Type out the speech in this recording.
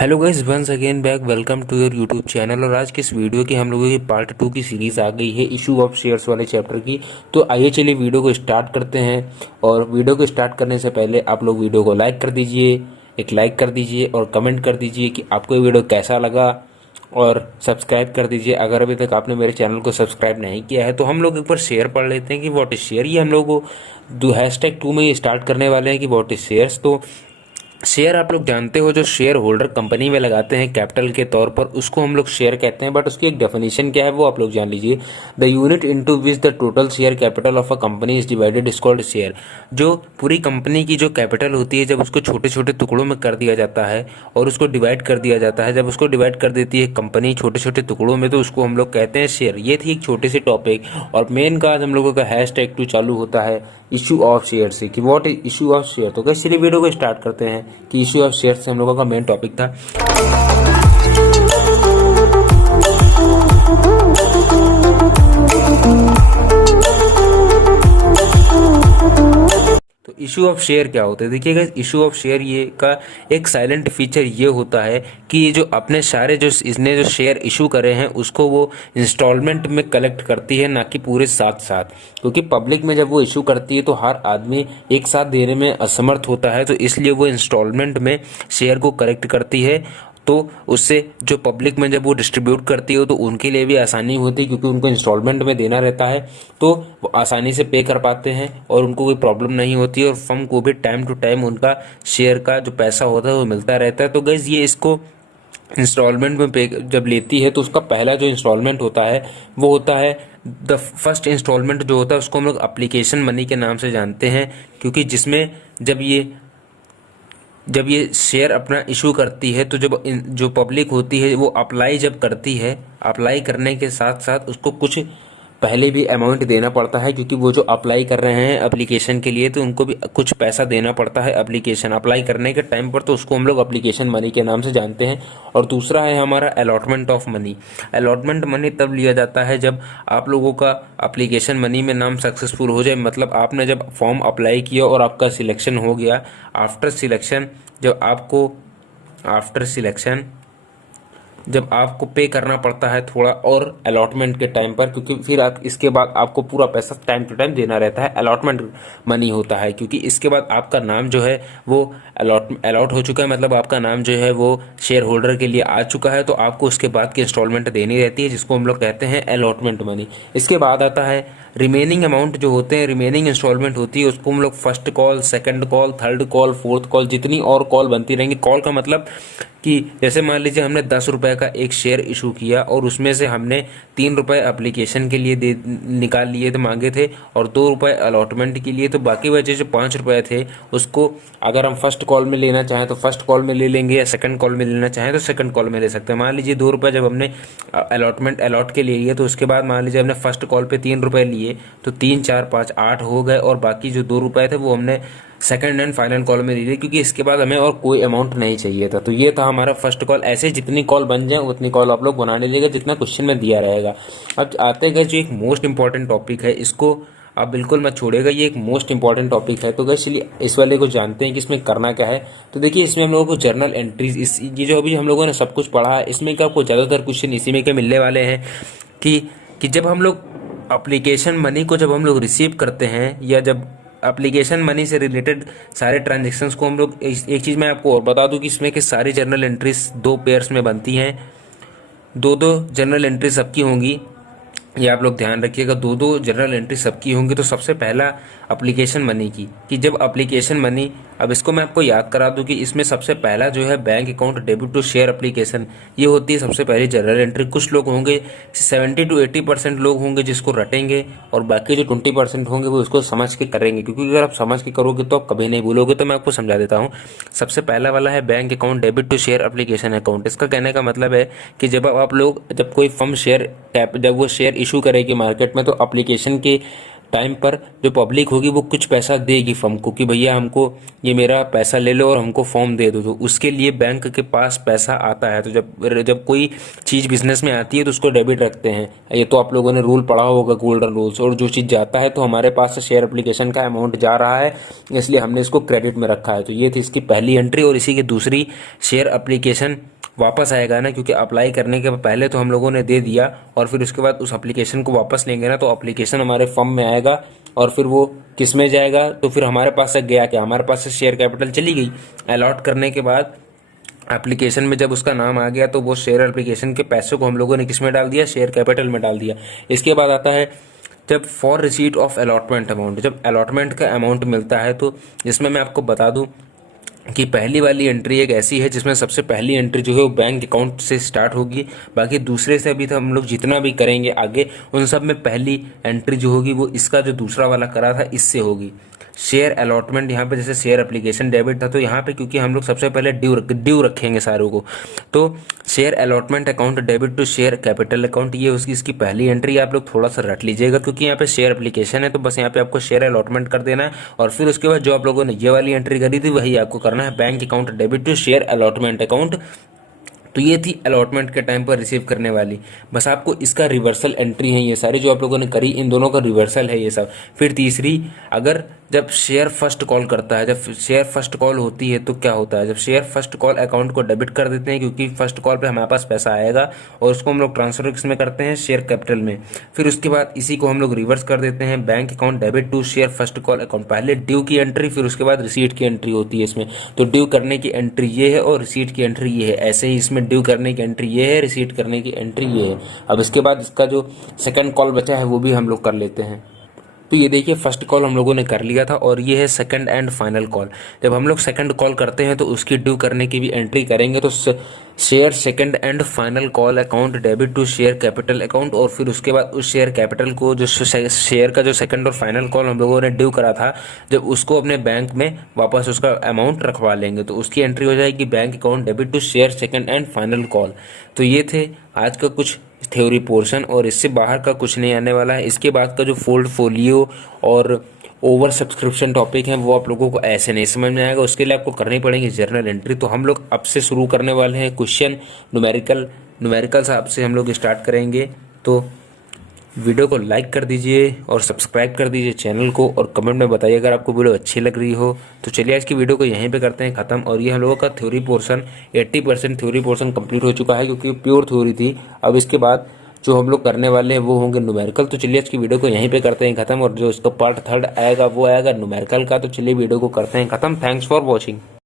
Hello guys, once again back welcome to your YouTube channel. और आज की इस वीडियो की हम लोगों की पार्ट 2 की सीरीज आ गई है इशू ऑफ शेयर्स वाले चैप्टर की। तो आइए चलिए वीडियो को स्टार्ट करते हैं। और वीडियो को स्टार्ट करने से पहले आप लोग वीडियो को लाइक कर दीजिए, एक लाइक कर दीजिए और कमेंट कर दीजिए कि आपको ये वीडियो कैसा लगा। और सब्सक्राइब कर दीजिए अगर अभी तक आपने मेरे चैनल को सब्सक्राइब नहीं किया है। तो हम लोग एक बार शेयर पढ़ लेते हैं कि व्हाट इज शेयर। ये हम लोग को #2 में ये स्टार्ट करने वाले हैं कि व्हाट इज शेयर्स। तो शेयर आप लोग जानते हो, जो शेयर होल्डर कंपनी में लगाते हैं कैपिटल के तौर पर, उसको हम लोग शेयर कहते हैं। बट उसकी एक डेफिनेशन क्या है वो आप लोग जान लीजिए। The unit into which the total share capital of a company is divided is called share. जो पूरी कंपनी की जो कैपिटल होती है, जब उसको छोटे छोटे टुकड़ों में कर दिया जाता है और उसको डिवाइड कर दिया जाता है, जब उसको डिवाइड कर देती है कंपनी छोटे छोटे टुकड़ों में, तो उसको हम लोग कहते हैं शेयर। ये थी एक छोटी सी टॉपिक। और मेन का आज हम लोगों का #2 चालू होता है इशू ऑफ शेयर से कि what is issue of share. तो कैसे वीडियो को स्टार्ट करते हैं कि इशू ऑफ शेयर से हम लोगों का मेन टॉपिक था। तो इशू ऑफ शेयर क्या होता है, देखिएगा। इशू ऑफ शेयर ये का एक साइलेंट फीचर ये होता है कि ये जो अपने सारे जो इसने जो शेयर इशू करे हैं उसको वो इंस्टॉलमेंट में कलेक्ट करती है, ना कि पूरे साथ साथ। क्योंकि पब्लिक में जब वो इशू करती है तो हर आदमी एक साथ देने में असमर्थ होता है, तो इसलिए वो इंस्टॉलमेंट में शेयर को कलेक्ट करती है। तो उससे जो पब्लिक में जब वो डिस्ट्रीब्यूट करती है तो उनके लिए भी आसानी होती है, क्योंकि उनको इंस्टॉलमेंट में देना रहता है, तो वो आसानी से पे कर पाते हैं और उनको कोई प्रॉब्लम नहीं होती है। और फर्म को भी टाइम टू टाइम उनका शेयर का जो पैसा होता है वो मिलता रहता है। तो गाइस, ये इसको इंस्टॉलमेंट में पे जब लेती है तो उसका पहला जो इंस्टॉलमेंट होता है वो होता है द फर्स्ट इंस्टॉलमेंट जो होता है उसको हम लोग एप्लीकेशन मनी के नाम से जानते हैं। क्योंकि जिसमें जब ये शेयर अपना इशू करती है, तो जब जो पब्लिक होती है वो अप्लाई जब करती है, अप्लाई करने के साथ साथ उसको कुछ पहले भी अमाउंट देना पड़ता है। क्योंकि वो जो अप्लाई कर रहे हैं एप्लीकेशन के लिए, तो उनको भी कुछ पैसा देना पड़ता है एप्लीकेशन अप्लाई करने के टाइम पर। तो उसको हम लोग एप्लीकेशन मनी के नाम से जानते हैं। और दूसरा है हमारा allotment of money. Allotment money तब लिया जाता है जब आप लोगों का एप्लीकेशन मनी में नाम सक्सेसफुल हो जाए। मतलब आपने जब फॉर्म अप्लाई किया और आपका सिलेक्शन हो गया, आफ्टर सिलेक्शन जब आपको पे करना पड़ता है थोड़ा और अलॉटमेंट के टाइम पर, क्योंकि फिर आप इसके बाद आपको पूरा पैसा टाइम टू टाइम देना रहता है। अलॉटमेंट मनी होता है क्योंकि इसके बाद आपका नाम जो है वो अलॉट हो चुका है, मतलब आपका नाम जो है वो शेयर होल्डर के लिए आ चुका है। तो आपको उसके बाद की इंस्टॉलमेंट देनी रहती है, जिसको हम लोग कहते हैं अलॉटमेंट मनी। इसके बाद आता है रिमेनिंग अमाउंट जो होते हैं, रिमेनिंग इंस्टॉलमेंट होती है, उसको हम लोग first call, second call, third call, fourth call, जितनी और कॉल बनती रहेंगी। कॉल का मतलब कि जैसे मान लीजिए हमने 10 रुपए का एक शेयर इशू किया और उसमें से हमने 3 रुपए एप्लीकेशन के लिए दे निकाल लिए थे, मांगे थे, और 2 रुपए अलॉटमेंट के लिए। तो बाकी बचे जो 5 रुपए थे उसको अगर हम फर्स्ट कॉल में लेना चाहें तो फर्स्ट कॉल में ले लेंगे, या सेकंड कॉल में लेना चाहें तो सेकंड कॉल में ले सकते हैं। मान लीजिए 2 रुपए जब हमने अलॉट के लिए लिए, तो उसके बाद मान लीजिए हमने फर्स्ट कॉल पे 3 रुपए लिए, तो 3 4 5 8 हो गए। और बाकी जो 2 रुपए थे वो हमने सेकंड एंड फाइनल कॉल में ले लिए, क्योंकि इसके बाद हमें और कोई अमाउंट नहीं चाहिए था। तो ये था हमारा फर्स्ट कॉल। ऐसे जितनी कॉल बन जाए उतनी कॉल आप लोग बना लीजिएगा जितना क्वेश्चन में दिया रहेगा। अब आते गए जो एक मोस्ट इंपॉर्टेंट टॉपिक है, इसको आप बिल्कुल मत छोड़िएगा, ये एक मोस्ट इंपॉर्टेंट टॉपिक है। तो गैस चलिए इस वाले को जानते हैं कि इसमें करना क्या है। तो देखिए, इसमें हम लोगों को जर्नल एंट्रीज, ये जो अभी हम लोगों ने सब कुछ पढ़ा है, इसमें क्या आपको ज़्यादातर क्वेश्चन इसी में के मिलने वाले हैं कि जब हम लोग अप्लीकेशन मनी को जब हम लोग रिसीव करते हैं, या जब एप्लीकेशन मनी से रिलेटेड सारे ट्रांजेक्शन्स को हम लोग, एक चीज़ मैं आपको और बता दूं कि इसमें के सारी जर्नल एंट्रीज 2 पेयर्स में बनती हैं। 2 जर्नल एंट्री सबकी होंगी, ये आप लोग ध्यान रखिएगा। 2 जनरल एंट्री सबकी होंगी। तो सबसे पहला एप्लीकेशन मनी की, कि जब एप्लीकेशन मनी, अब इसको मैं आपको याद करा दूं कि इसमें सबसे पहला जो है bank account debit to share application, ये होती है सबसे पहली जनरल एंट्री। कुछ लोग होंगे 70 to 80% लोग होंगे जिसको रटेंगे, और बाकी जो 20% होंगे वो इसको समझ के करेंगे। क्योंकि अगर आप समझ के करोगे तो आप कभी नहीं भूलोगे। तो मैं आपको समझा देता हूँ। सबसे पहला वाला है bank account debit to share application account. इसका कहने का मतलब है कि जब कोई फर्म जब वो शेयर इशू करेगी मार्केट में, तो एप्लीकेशन के टाइम पर जो पब्लिक होगी वो कुछ पैसा देगी फर्म को कि भैया हमको ये मेरा पैसा ले लो और हमको फॉर्म दे दो, तो उसके लिए बैंक के पास पैसा आता है। तो जब जब कोई चीज़ बिजनेस में आती है तो उसको डेबिट रखते हैं। ये तो आप लोगों ने रूल पढ़ा होगा, गोल्डन रूल्स। और जो चीज़ जाता है तो हमारे पास से शेयर एप्लीकेशन का अमाउंट जा रहा है, इसलिए हमने इसको क्रेडिट में रखा है। तो ये थी इसकी पहली एंट्री। और इसी की दूसरी, शेयर एप्लीकेशन वापस आएगा ना, क्योंकि अप्लाई करने के पहले तो हम लोगों ने दे दिया और फिर उसके बाद उस एप्लीकेशन को वापस लेंगे ना, तो एप्लीकेशन हमारे फर्म में आएगा और फिर वो किस में जाएगा, तो फिर हमारे पास से गया क्या, हमारे पास से शेयर कैपिटल चली गई। अलॉट करने के बाद एप्लीकेशन में जब उसका नाम आ गया तो वो शेयर एप्लीकेशन के पैसों को हम लोगों ने किस में डाल दिया, शेयर कैपिटल में डाल दिया। इसके बाद आता है जब for receipt of allotment amount, जब अलॉटमेंट का अमाउंट मिलता है, तो इसमें मैं आपको बता दूं कि पहली वाली एंट्री एक ऐसी है जिसमें सबसे पहली एंट्री जो है वो बैंक अकाउंट से स्टार्ट होगी। बाकी दूसरे से अभी तो हम लोग जितना भी करेंगे आगे, उन सब में पहली एंट्री जो होगी वो इसका जो दूसरा वाला करा था इससे होगी। शेयर अलॉटमेंट, यहाँ पे जैसे शेयर एप्लीकेशन डेबिट था, तो यहाँ पे क्योंकि हम लोग सबसे पहले ड्यू रखेंगे सारों को, तो share allotment account debit to share capital account, ये उसकी इसकी पहली एंट्री। आप लोग थोड़ा सा रट लीजिएगा क्योंकि यहाँ पे शेयर एप्लीकेशन है, तो बस यहाँ पे आपको शेयर अलॉटमेंट कर देना है। और फिर उसके बाद जो आप लोगों ने ये वाली एंट्री करी थी वही आपको करना है, bank account debit to share allotment account. तो ये थी अलॉटमेंट के टाइम पर रिसीव करने वाली। बस आपको इसका रिवर्सल एंट्री है, ये सारी जो आप लोगों ने करी इन दोनों का रिवर्सल है ये सब। फिर तीसरी, अगर जब शेयर फर्स्ट कॉल करता है, जब शेयर फर्स्ट कॉल होती है तो क्या होता है, जब शेयर फर्स्ट कॉल अकाउंट को डेबिट कर देते हैं क्योंकि फर्स्ट कॉल पे हमारे पास पैसा आएगा और उसको हम लोग ट्रांसफर किसमें करते हैं, शेयर कैपिटल में। फिर उसके बाद इसी को हम लोग रिवर्स कर देते हैं, bank account debit to share first call account. पहले ड्यू की एंट्री फिर उसके बाद रिसीट की एंट्री होती है इसमें। तो ड्यू करने की एंट्री ये है और रिसीट की एंट्री ये है। ऐसे ही इसमें ड्यू करने की एंट्री ये है, रिसीट करने की एंट्री ये है। अब इसके बाद इसका जो सेकंड कॉल बचा है वो भी हम लोग कर लेते हैं। तो ये देखिए फर्स्ट कॉल हम लोगों ने कर लिया था और ये है सेकंड एंड फाइनल कॉल। जब हम लोग सेकंड कॉल करते हैं तो उसकी ड्यू करने की भी एंट्री करेंगे, तो share second and final call account debit to share capital account. और फिर उसके बाद उस शेयर कैपिटल को, जो शेयर का जो सेकंड और फाइनल कॉल हम लोगों ने ड्यू करा था, जब उसको अपने बैंक में वापस उसका अमाउंट रखवा लेंगे, तो उसकी एंट्री हो जाएगी bank account debit to share second and final call. तो ये थे आज का कुछ थ्योरी पोर्शन और इससे बाहर का कुछ नहीं आने वाला है। इसके बाद का जो पोर्टफोलियो और ओवर सब्सक्रिप्शन टॉपिक है वो आप लोगों को ऐसे नहीं समझ में आएगा, उसके लिए आपको करनी पड़ेगी जर्नल एंट्री। तो हम लोग अब से शुरू करने वाले हैं क्वेश्चन न्यूमेरिकल से आपसे हम लोग स्टार्ट करेंगे। तो वीडियो को लाइक कर दीजिए और सब्सक्राइब कर दीजिए चैनल को, और कमेंट में बताइए अगर आपको वीडियो अच्छी लग रही हो। तो चलिए आज की वीडियो को यहीं पे करते हैं ख़त्म। और ये हम लोगों का theory portion 80% theory portion complete हो चुका है क्योंकि प्योर थ्योरी थी। अब इसके बाद जो हम लोग करने वाले हैं वो होंगे न्यूमेरिकल। तो चलिए आज की वीडियो को यहीं पे करते हैं ख़त्म, और जो इसका पार्ट थर्ड आएगा वो आएगा न्यूमेरिकल का। तो चलिए वीडियो को करते हैं ख़त्म। Thanks for watching.